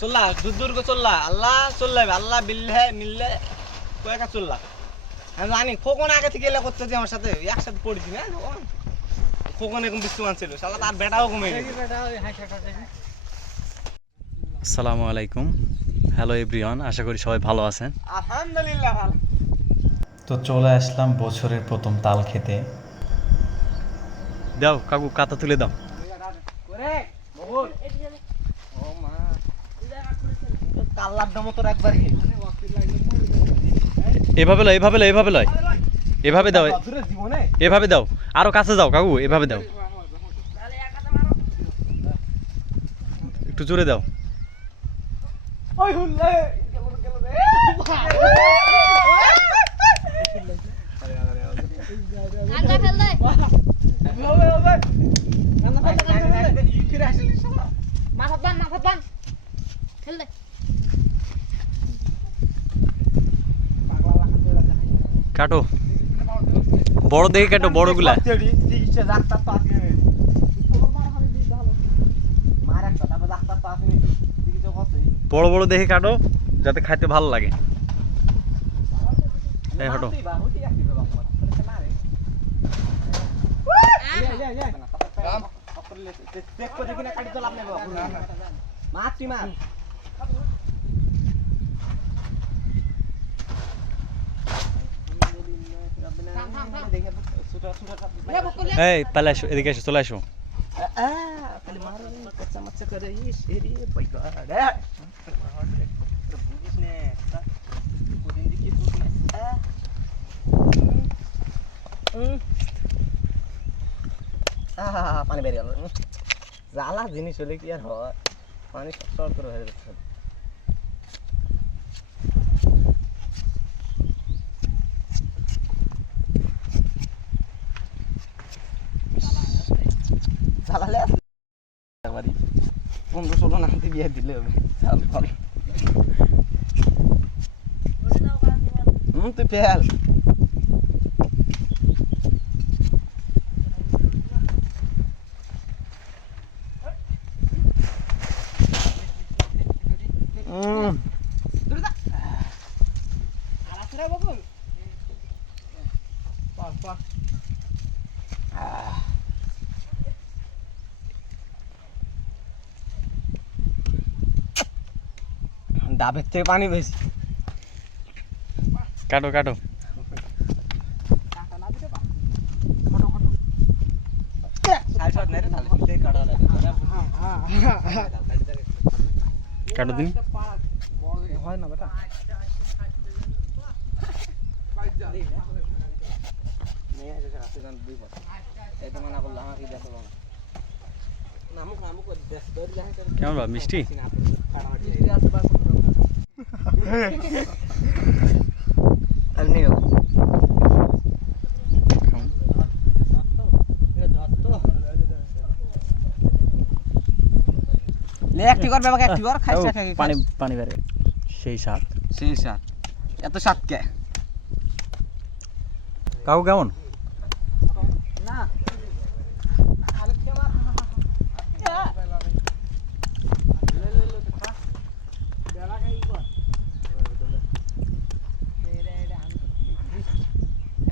চল্লা দূর করে চল্লা আল্লাহ চল্লা আল্লাহ বিল্লে মিললে কয়েকা চল্লা আমি জানি খোকন আগে থেকে এলা করতে আমার সাথে একসাথে পড়েছি না খোকন এরকম বিশ্বমান ছিল শালা তার বেটাও কমে আসসালামু আলাইকুম, হ্যালো এভরিওয়ান, আশা করি সবাই ভালো আছেন। আলহামদুলিল্লাহ ভালো। তো চলে আসলাম বছরের প্রথম তাল খেতে। দাও কাকু, কাতা তুলে দাও। এভাবে লয়, এভাবে লয়, এভাবে লয়, এভাবে দাও, এভাবে দাও, আরো কাছে যাও কাকু, এভাবে দাও, একটু জোরে দাও। কাটো, বড় দেখে কাটো, বড়গুলা বড় বড় দেখে কাটো যাতে খাইতে ভালো লাগে। এই হটো, এই পালে আসো, এদিকে এসো, চলে আসো। পানি বেরিয়ে গেল, জ্বালা জিনিস হলে কি আর হয়, পানি সব করে হয়ে যাচ্ছে। জ্বালালে 15-16 নামতে বিয়ে দিলে হবে। তুই ফেল ডাবের থেকে পানি বেশি। কাটো কাটো, কাটো দিন। হয় না বেটা, কেমন বা মিষ্টি? পানি পানি বেড়ে সেই স্বাদ, সেই স্বাদ, এত স্বাদ কে কাকু কেমন?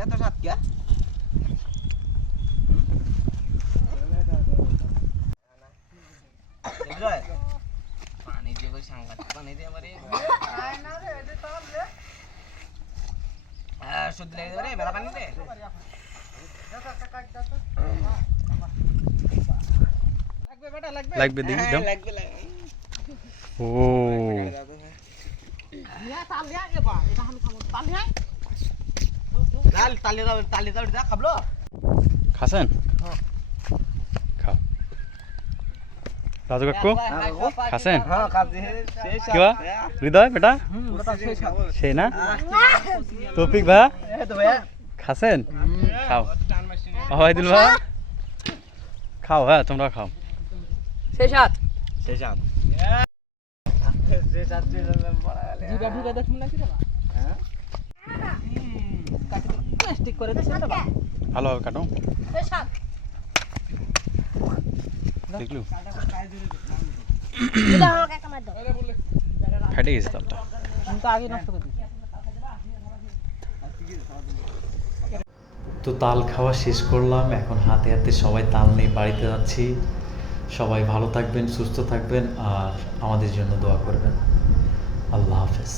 এত স্বাদ কে পানি দিয়ে সাংঘাতিক পানি দিয়ে আমারে শুদ্ধ লেগে যাবে মেলা পানি দে। লাগবে দেখি দাও। ও খাসেন, খাও। রাজু কাকু খাসেন? কিবা হৃদয় বেটা সেই না? তৌফিক ভাই খাসেন? খাও। দিল ভাই খাও, হ্যাঁ তোমরা খাও। সেই সাত যে যাত্রী পড়া গেলে জিবা ঢুকে দেখুন নাকি রে হ্যাঁ কাটি প্লাস্টিক করে দিছে না ভালোভাবে কাটো এই সাপ দেখলু এটা আমাকে কামাই দাও ফেটে গেছে তালটা। কিন্তু আগে নষ্ট করে দিছি তো তাল খাওয়া শেষ করলাম, এখন হাতে হাতে সবাই তাল নিয়ে বাড়িতে যাচ্ছি। সবাই ভালো থাকবেন, সুস্থ থাকবেন আর আমাদের জন্য দোয়া করবেন। আল্লাহ হাফেজ।